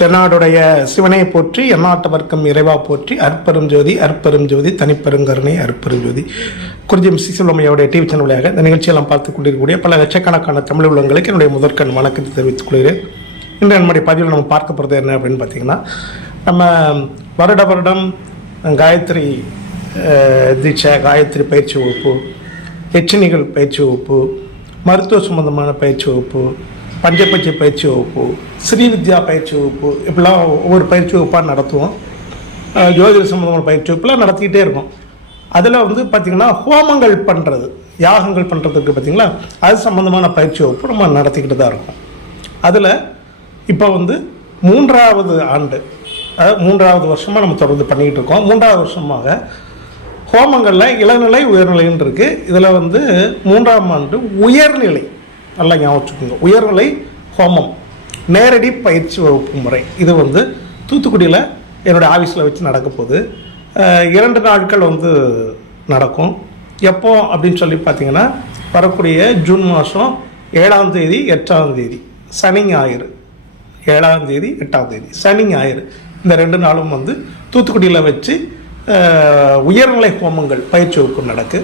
தென்னாடுடைய சிவனை போற்றி எண்ணாட்டவர்க்கம் இறைவா போற்றி அற்பெரும் ஜோதி அற்பெரும் ஜோதி தனிப்பெருங்கருணை அற்பெரும் ஜோதி. குறிஞ்சி மிசி டிவி சேனல் வழியாக இந்த நிகழ்ச்சியெல்லாம் பார்த்து கொண்டிருக்கக்கூடிய பல லட்சக்கணக்கான தமிழ் உள்ளங்களுக்கு என்னுடைய முதற்கண் வணக்கத்தை தெரிவித்துக் கொள்கிறேன். இன்று நம்முடைய பதிவில் நம்ம பார்க்க போகிறது என்ன அப்படின்னு பார்த்தீங்கன்னா நம்ம வருட வருடம் காயத்ரி தீட்சா காயத்ரி பயிற்சி வகுப்பு எச்சினிகள் பயிற்சி வகுப்பு மருத்துவ சம்பந்தமான பயிற்சி வகுப்பு பஞ்சபட்சி பயிற்சி வகுப்பு ஸ்ரீ வித்யா பயிற்சி வகுப்பு இப்படிலாம் ஒவ்வொரு பயிற்சி வகுப்பாக நடத்துவோம். ஜோதிட சம்பந்தமான பயிற்சி வகுப்புலாம் நடத்திக்கிட்டே இருக்கோம். அதில் வந்து பார்த்திங்கன்னா ஹோமங்கள் பண்ணுறது யாகங்கள் பண்ணுறதுக்கு பார்த்திங்களா அது சம்மந்தமான பயிற்சி வகுப்பு நம்ம நடத்திக்கிட்டு தான் இருக்கோம். அதில் இப்போ வந்து மூன்றாவது ஆண்டு அதாவது மூன்றாவது வருஷமாக நம்ம தொடர்ந்து பண்ணிக்கிட்டு இருக்கோம். மூன்றாவது வருஷமாக ஹோமங்களில் இளநிலை உயர்நிலைன்னு இருக்குது இதில் வந்து மூன்றாம் ஆண்டு உயர்நிலை நல்லா ஞாபகம் வச்சுக்கோங்க உயர்நிலை ஹோமம் நேரடி பயிற்சி வகுப்பு முறை. இது வந்து தூத்துக்குடியில் என்னுடைய ஆஃபீஸில் வச்சு நடக்க போகுது. இரண்டு நாட்கள் வந்து நடக்கும். எப்போ அப்படின்னு சொல்லி பார்த்தீங்கன்னா வரக்கூடிய ஜூன் மாதம் ஏழாம் தேதி எட்டாம் தேதி. சனி ஞாயிறு. ஏழாம் தேதி எட்டாம் தேதி. சனி ஞாயிறு. இந்த ரெண்டு நாளும் வந்து தூத்துக்குடியில் வச்சு உயர்நிலை ஹோமங்கள் பயிற்சி வகுப்பு நடக்கு.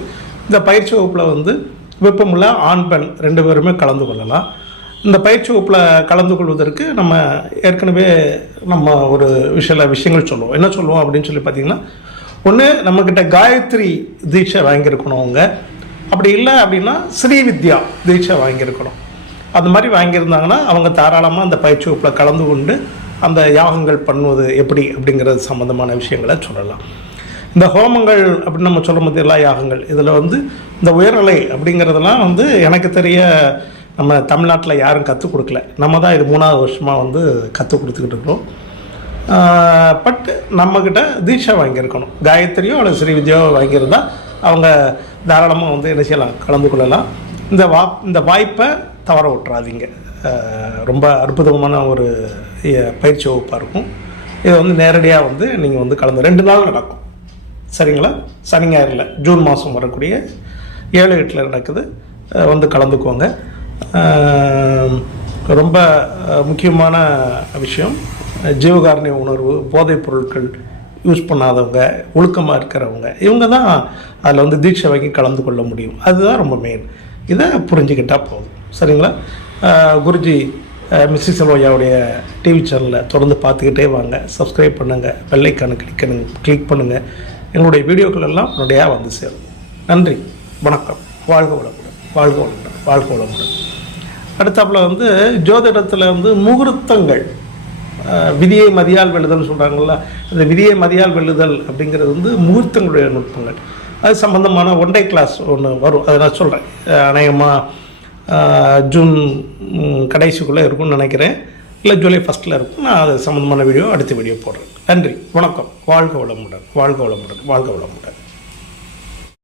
இந்த பயிற்சி வகுப்பில் வந்து விருப்பமுள்ள ஆண் பெண் ரெண்டு பேருமே கலந்து கொள்ளலாம். இந்த பயிற்சி வகுப்பில் கலந்து கொள்வதற்கு நம்ம ஏற்கனவே நம்ம ஒரு விஷய விஷயங்கள் சொல்லுவோம். என்ன சொல்லுவோம் அப்படின்னு சொல்லி பார்த்தீங்கன்னா ஒன்று நம்மக்கிட்ட காயத்ரி தீட்சை வாங்கியிருக்கணும் அவங்க. அப்படி இல்லை அப்படின்னா ஸ்ரீவித்யா தீட்சை வாங்கியிருக்கணும். அந்த மாதிரி வாங்கியிருந்தாங்கன்னா அவங்க தாராளமாக அந்த பயிற்சி வகுப்பில் கலந்து கொண்டு அந்த யாகங்கள் பண்ணுவது எப்படி அப்படிங்கிறது சம்மந்தமான விஷயங்களை சொல்லலாம். இந்த ஹோமங்கள் அப்படின்னு நம்ம சொல்லும் போது எல்லா யாகங்கள். இதில் வந்து இந்த உயர்நிலை அப்படிங்கிறதெல்லாம் வந்து எனக்கு தெரிய நம்ம தமிழ்நாட்டில் யாரும் கற்றுக் கொடுக்கல. நம்ம தான் இது மூணாவது வருஷமாக வந்து கற்றுக் கொடுத்துக்கிட்டு இருக்கோம். பட் நம்மக்கிட்ட தீட்சா வாங்கியிருக்கணும். காயத்ரியோ அல்லது ஸ்ரீ வித்யாவோ வாங்கியிருந்தா அவங்க தாராளமாக வந்து என்ன செய்யலாம் கலந்து கொள்ளலாம். இந்த வா இந்த வாய்ப்பை தவற விட்டுறாதீங்க. ரொம்ப அற்புதமான ஒரு பயிற்சி வகுப்பாக இருக்கும். இதை வந்து நேரடியாக வந்து நீங்கள் வந்து கலந்து ரெண்டு நாள் நடக்கும். சரிங்களா? சனி ஞாயிறில் ஜூன் மாதம் வரக்கூடிய ஏழு எட்டில் நடக்குது. வந்து கலந்துக்கோங்க. ரொம்ப முக்கியமான விஷயம். அஹ், உணர்வு போதைப் பொருட்கள் யூஸ் பண்ணாதவங்க ஒழுக்கமாக இருக்கிறவங்க இவங்க தான் அதில் வந்து தீட்சை வாங்கி கலந்து கொள்ள முடியும். அதுதான் ரொம்ப மெயின் இதை புரிஞ்சுக்கிட்டால் போதும். சரிங்களா? குருஜி மிஸ்ஸி செல்வையாவுடைய டிவி சேனலை தொடர்ந்து பார்த்துக்கிட்டே வாங்க. சப்ஸ்கிரைப் பண்ணுங்கள் வெள்ளைக்கான கிளிக் கிளிக் பண்ணுங்கள் எங்களுடைய வீடியோக்கள் எல்லாம் உடனடியாக வந்து சேரும். நன்றி வணக்கம். வாழ்க வளமுடன் வாழ்க வளமுடன் வாழ்க வளமுடன். அடுத்தாப்புல வந்து ஜோதிடத்தில் வந்து முகூர்த்தங்கள். விதியை மதியால் வெல்லுதல் சொல்கிறாங்கல்ல அந்த விதியை மதியால் வெல்லுதல் அப்படிங்கிறது வந்து முகூர்த்தங்களுடைய நுட்பங்கள். அது சம்மந்தமான ஒன் டே கிளாஸ் ஒன்று வரும். அதை நான் சொல்கிறேன் அநேகமாக ஜூன் கடைசிக்குள்ளே இருக்கும்னு நினைக்கிறேன். இல்லை ஜூலை ஃபஸ்ட்டில் இருக்கும். நான் அது சம்மந்தமான வீடியோ அடுத்த வீடியோ போடுறேன். நன்றி. வணக்கம். வாழ்க வளமுடன். வாழ்க வளமுடன். வாழ்க வளமுடன்.